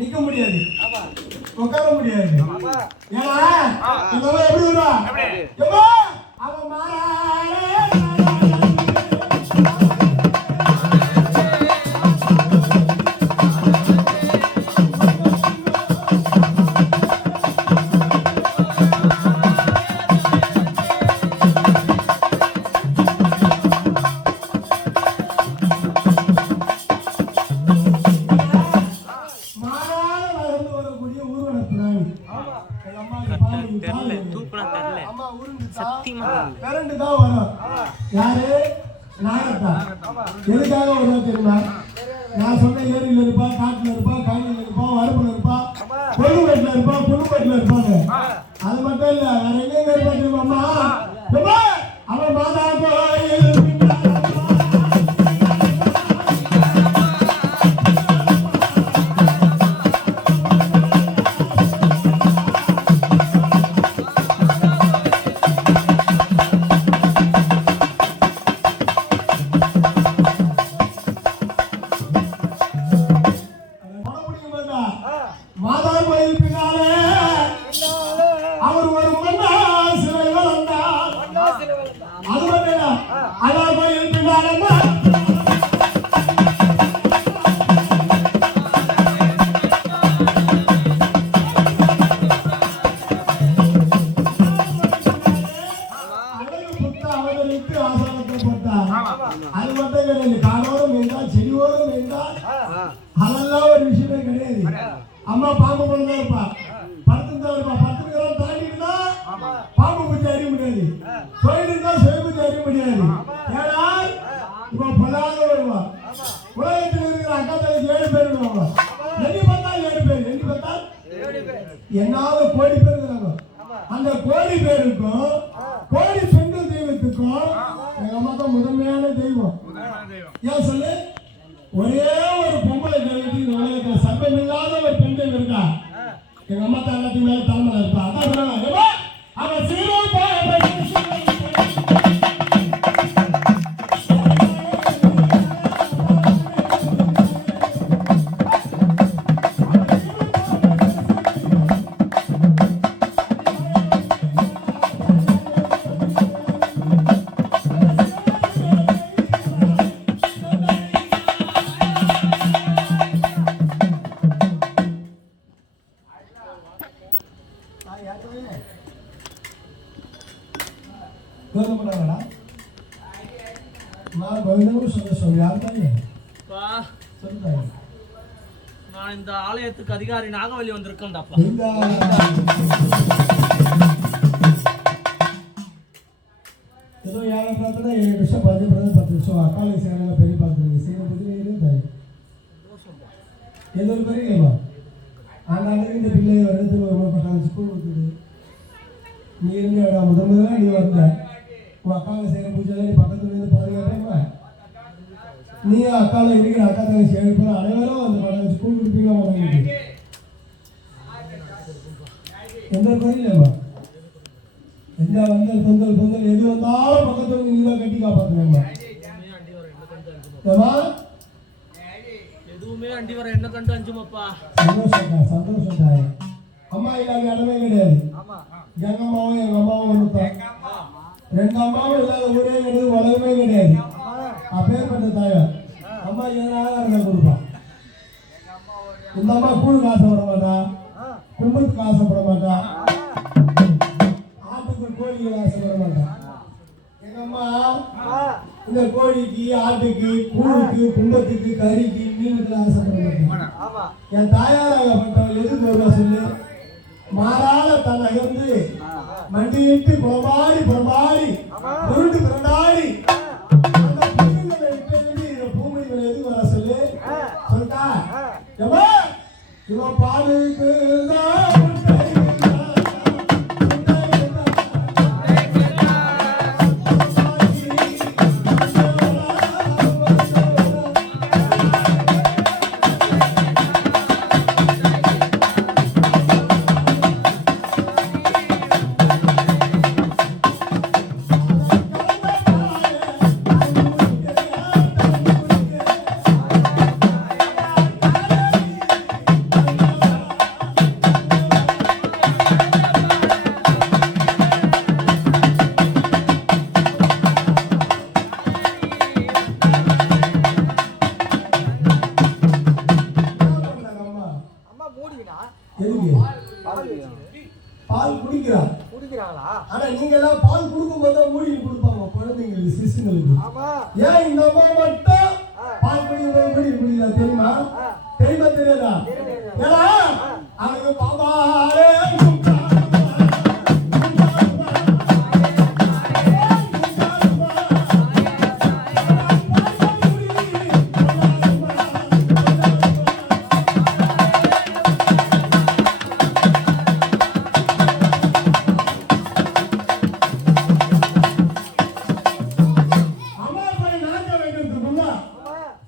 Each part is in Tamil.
நிக்க முடியாது, உட்கார முடியாது. ஏன்னா இதெல்லாம் எப்படி வருவா? அவன் மாறாளே எதுக்காக வருவா தெரியுமா? நான் சொன்ன ஏரியில் இருப்பா, காட்டுல இருப்பா, காய்கறில இருப்பா, வரப்புல இருப்பா, கொள்ளுமேட்டில் இருப்பா, புல்லுமேட்டில் இருப்பாங்க. அது மட்டும் இல்ல, வேற எங்க இருப்பா தெரியுமாம்மா? அவன் மாதா கோயில் அது மட்டும் கிடையாது. காலோரம் வேண்டாம், செடியோரம் வேண்டாம், அதெல்லாம் ஒரு விஷயமே கிடையாது. அம்மா பாம்பு கொண்டு இருப்பா, படுத்துதான் இருப்பா, 10 கிராம் தாண்டிட்டுனா பாம்பு பூச்சி அறிய முடியாது, போயிட்டு சுய பூச்சி அறிய முடியாது. ஏன்னா இப்ப பொல்லாத வருவா. உலகத்தில் இருக்கிற அக்கா தங்கச்சி 7 பேர் வருவாங்க. எண்ணி பார்த்தா 7 பேர், எண்ணி பார்த்தா என்னாவது கோடி பேர் இருக்கிறாங்க. அந்த கோடி பேருக்கும் கோடி பெண்கள் தெய்வத்துக்கும் எங்க அம்மா தான் முதன்மையான தெய்வம். ஏன் சொல்லு? ஒரே ஒரு பொம்பளை தெய்வத்துக்கு இந்த உலகத்தில் சம்பம் இல்லாத ஒரு பெண் தெய்வம் இருக்கா. எங்க அம்மா தான் எல்லாத்தையும் மேல தலைமையில இருப்பா. அதான் அவன் சீரோ நான் இந்த ஆலயத்துக்கு அதிகாரி நாகவல்லி வந்திருக்கேன்டாப்பா. ஏதோ 7 பார்த்தா 7 வருஷம் 10 வருஷம் அக்காலை சேனல பெரிய பார்த்துருக்கு. சீன புதிய இருந்தாரு ஏதோ ஒரு பெரியமா ஆனாலும் இந்த பிள்ளை எடுத்து பட்டாங்க ஸ்கூல் கொடுத்துது. நீ இருந்து முதல்ல நீ வந்த உன் அக்காவை செய்கிற பூஜை நீ பக்கத்துல இருந்து பாதுகாப்பேமா? நீ அக்காவில் இருக்கிற அக்கா தங்கச்சி 7 பேர் அனைவரும் அந்த படம் ஸ்கூல் கொடுப்பீங்களா? மாட்டாங்க எந்த குறையிலம்மா எந்த வந்தல் பொந்தல் எது வந்தாலும் பக்கத்துல வந்து நீ தான் கட்டி காப்பாற்றுவேம்மா. எதுவுமே அண்டி வர என்ன கண்டு அஞ்சுமாப்பா. சந்தோஷம். அம்மா இல்லாத இடமே கிடையாது. எங்க அம்மாவும் எங்க அம்மாவும் ஒண்ணுதான். 2 அம்மாவும் இல்லாத ஊரே கிடையாது, உலகமே கிடையாது. அப்பேற்பட்ட தாயார் அம்மா ஆகாரம் கொடுப்பா. இந்த அம்மா கூழுக்கு ஆசைப்பட மாட்டா, கும்பத்துக்கு ஆசைப்பட மாட்டா, ஆட்டுக்கு கோழிக்கு ஆசைப்பட மாட்டா. எங்க அம்மா இந்த கோழிக்கு ஆட்டுக்கு கூழுக்கு கும்பத்துக்கு கறிக்கு மீனுக்கு ஆசைப்பட மாட்டா. என் தாயாராகப்பட்டவள் எதுக்கு வருவா சொல்லு? மாறால தன் அகர்ந்து மண்டியிட்டு புறமாடி புருண்டு பிறந்தாடி பூமிகளை எதுக்கு வர சொல்லு? சொல்லிட்டா இவன் பாலுக்கு பால் குடிக்கிறான். குடிக்கிறாங்களா? ஆனா நீங்க எல்லாம் பால் குடுக்கும் போது மூடி கொடுப்பாங்க குழந்தைங்களுக்கு, சிசுங்களுக்கு. ஆமா. ஏன் இந்த அம்மா மட்டும் பால் குடிக்கும் மூடி குடிக்கிறா தெரியுமா? தெரியுமா தெரியாதா? ஏன்னா அவங்க பாபாலே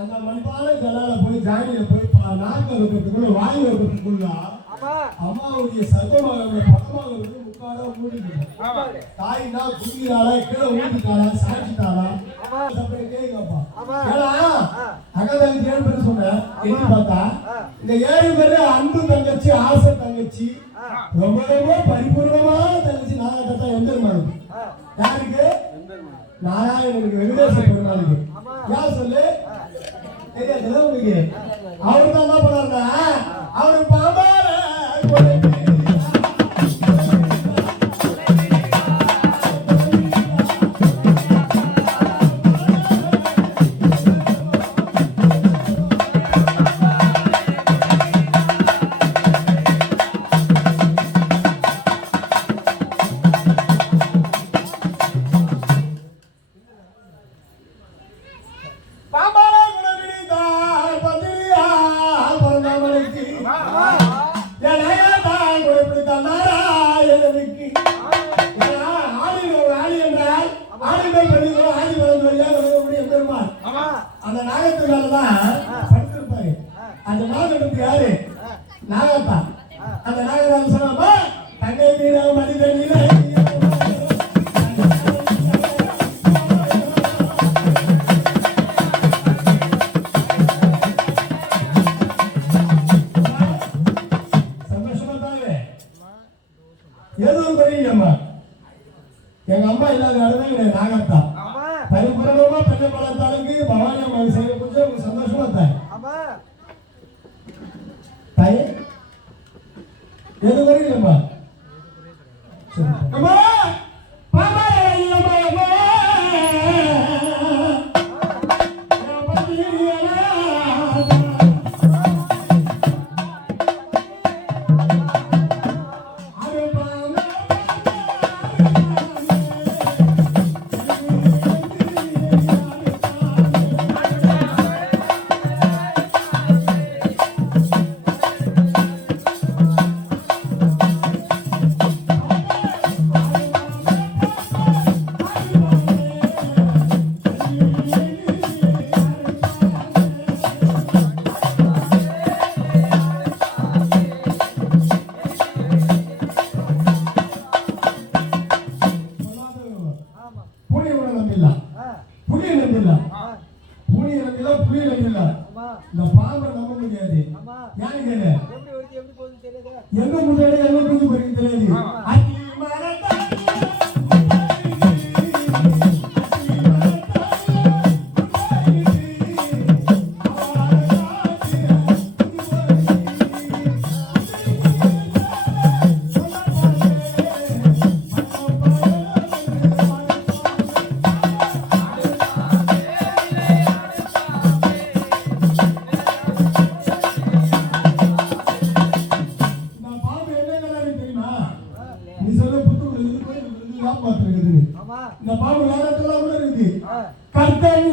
அந்த மண்பான ஜலால போய் ஜானியில போய் நாக்க வைக்கிறதுக்குள்ள வாய் வைக்கிறதுக்குள்ள அம்மாவுடைய சத்தமாக பக்கமாக வந்து முக்காடா மூடிக்கிட்டு தாய்னா குடிக்கிறாளா கீழே ஊட்டிட்டாளா சாய்ச்சிட்டாளா கேட்கப்பா. ஏன்னா அகதங்கச்சி 7 பேர் சொன்னேன். எண்ணி பார்த்தா இந்த 7 பேரு அன்பு தங்கச்சி, ஆசை தங்கச்சி, ரொம்ப ரொம்ப பரிபூர்ணமான தங்கச்சி நாகத்தான் எம்பெருமானுக்கு. யாருக்கு? நாராயணனுக்கு, வெங்கடேச பெருமாளுக்கு. யார் சொல்லு? தெரியாதுல உங்களுக்கு? அவரு தான் என்ன பண்ணாருன்னா அவரு பாபால அந்த நாகத்து மேலதான் படுத்திருப்பாரு. அந்த நாகத்துக்கு யாரு? நாகத்தா. அந்த நாகராஜ சொன்னா தங்கை மீன மனிதனிலே சந்தோஷமா தானே? எதுவும் தெரியுமா? எங்க அம்மா இல்லாத இடமே கிடையாது. நாகத்தா பரிபூரணமா பெண்ணை பழத்தாளுக்கு பவானி அம்மா செய்ய கொஞ்சம் சந்தோஷமா தாய் தாய் எது வரையிலம்மா அம்மா பாபா அம்மா அம்மா இந்த பாம்பை நம்ப முடியாது. எங்க முன்னாடி எங்க தூக்கி போறீங்க தெரியாது. இந்த பாம்பு வேற கூட இருக்குது. கர்த்தன்